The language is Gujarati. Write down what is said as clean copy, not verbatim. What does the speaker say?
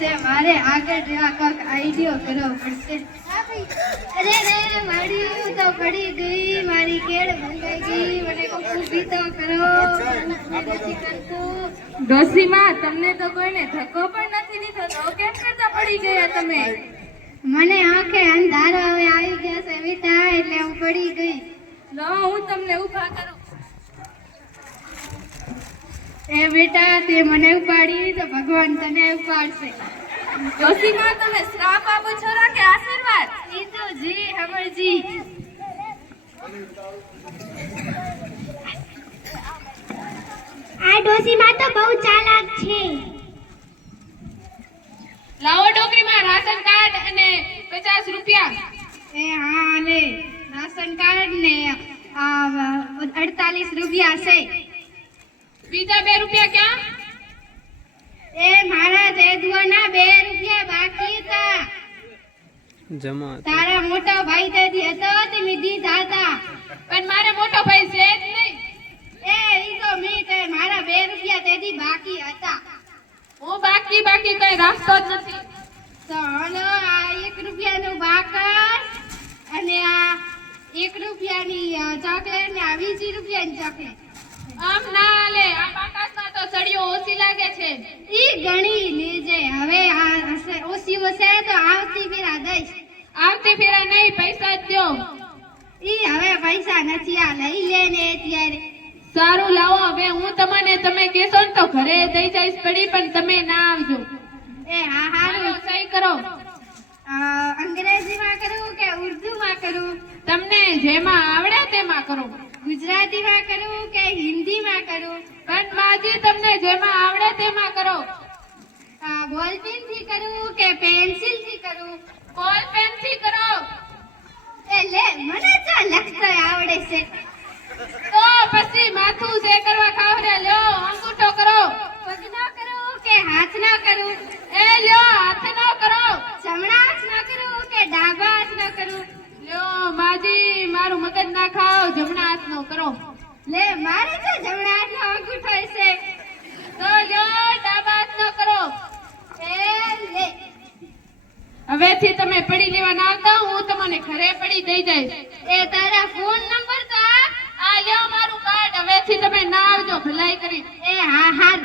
છે મારે આગળ જવા કોક આઈડિયો કરવો પડશે અરે રે મારી હું તો પડી ગઈ મારી કેળ ભંગાઈ ગઈ મને કોક ઊભી તો કરો નથી કરતું ડોસીમાં તમને તો કોઈને ધક્કો પણ નથી દીધો તો કેમ કરતા પડી ગયા તમે મને આંખે અંધારો હવે આવી ગયા છે વિટા એટલે હું પડી ગઈ લો હું તમને ઊભા કરું એ બેટા તે મને ઉપાડી તો ભગવાન તને ઉપાડશે ડોસીમાં તમે શ્રાપ આપો છો કે આશીર્વાદ ઈ તો જી હમરજી આ ડોસીમાં તો બહુ ચાલાક છે લાવો ડોકરીમાં રાશન કાર્ડ અને 50 રૂપિયા એ હા લે રાશન કાર્ડ ને 48 રૂપિયા છે બીજા 2 રૂપિયા ક્યાં એ મારા દેદુઆના 2 રૂપિયા બાકી હતા જમા તારા મોટા ભાઈ દેદી હતો તે મે દીધા હતા પણ મારે મોટો ભાઈ છે જ નહીં એ ઈ તો મે તે મારા 2 રૂપિયા દેદી બાકી હતા હું બાકી કઈ રાખતો જ નથી તો હલો આ 1 રૂપિયાનું બાકસ અને આ 1 રૂપિયાની ચોકલેટ ને આ 20 રૂપિયાની ચોકલેટ આમ ના લે આ બાકાસમાં તો સળીઓ ઓછી લાગે છે ઈ ગણી લેજે હવે આ ઓછી હશે તો આવતી ફેરા દઈશ આવતી ફેરા નહીં પૈસા જ દો ઈ હવે પૈસા નથી આ લઈ લે ને ત્યારે સારું લાવો હવે હું તમને તમે કહેશો ને તો ઘરે દઈ જઈશ પડી પણ તમે ના આવજો એ હા હાલો હારું સહી કરો અંગ્રેજીમાં કરું કે ઉર્દુમાં કરું તમને જેમાં આવડે તેમાં કરો ગુજરાતીમાં કરું કે હિન્દીમાં કરું પણ માજી તમને જેમાં આવડે તેમાં કરો બોલપેન થી કરું કે પેન્સિલ થી કરું બોલ પેન થી કરો એ લે મને તો લખતા આવડે છે તો પછી માથું સે કરવા ખાવરે લ્યો અંગૂઠો કરો પગનો કરું કે હાથનો કરું એ લ્યો હાથનો કરો જમણા હાથનો કરું કે ડાબા હાથનો કરું લ્યો માજી મારું મગજ ના ખાઓ જમણા હાથનો કરો લે મારે તો જમણા હાથનો અંગૂઠો છે તો લ્યો ડાબા હાથનો કરો એ લે હવેથી તમે પડી લેવા ના આવતા હું તમને ઘરે પડી દઈ જઈશ એ તારા ફોન નંબર તો આ લ્યો મારું કાર્ડ હવેથી તમે ના આવજો ભલાઈ કરી એ હા હા